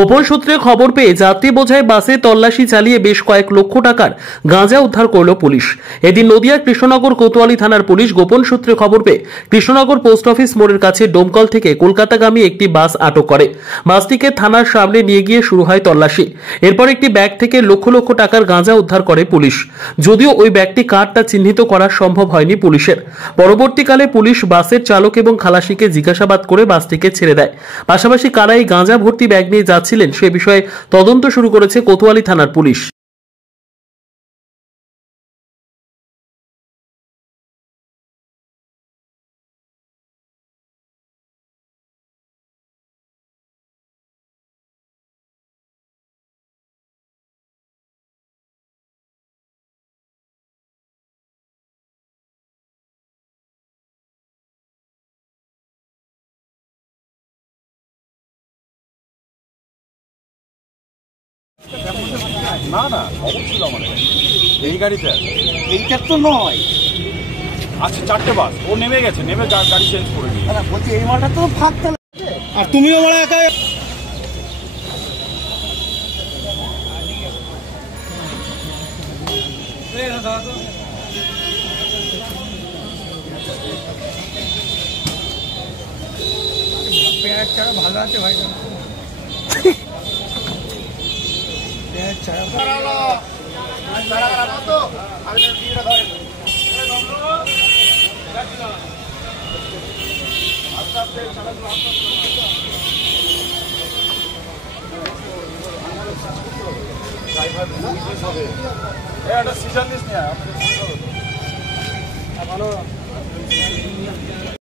গোপন সূত্রে খবর পেয়ে যাত্রী বোঝাই বাসে তল্লাশি চালিয়ে বেশ কয়েক লক্ষ টাকার গাঁজা উদ্ধার করল পুলিশ। এদিন নদিয়ার কৃষ্ণনগর কোতোয়ালি থানার পুলিশ গোপন সূত্রে খবর পেয়ে কৃষ্ণনগর পোস্ট অফিস মোড়ের কাছে ডোমকল থেকে কলকাতাগামী একটি বাস আটক করে। বাসটিকে থানার সামনে নিয়ে গিয়ে শুরু হয় তল্লাশি। এরপর একটি ব্যাগ থেকে লক্ষ লক্ষ টাকার গাঁজা উদ্ধার করে পুলিশ। যদিও ওই ব্যাগটি কার তা চিহ্নিত করা সম্ভব হয়নি পুলিশের। পরবর্তীকালে পুলিশ বাসের চালক এবং খালাসিকে জিজ্ঞাসাবাদ করে বাসটিকে ছেড়ে দেয়। পাশাপাশি কারা এই গাঁজা ভর্তি ব্যাগ নিয়ে ছিলেন সে বিষয়ে তদন্ত শুরু করেছে কোতোয়ালি থানার পুলিশ। না না খবর ছিল আমার এই গাড়িতে, এইটা তো নয়। আচ্ছা চারটে বাস, ও নেমে গেছে, নেমে গাড়ি চেঞ্জ করে নিয়ে বলছি এই মালটা তো ফাঁক। আর তুমিও বড় একাই ভালো আছে ভাই। একটা সিজন দিস নিয়ে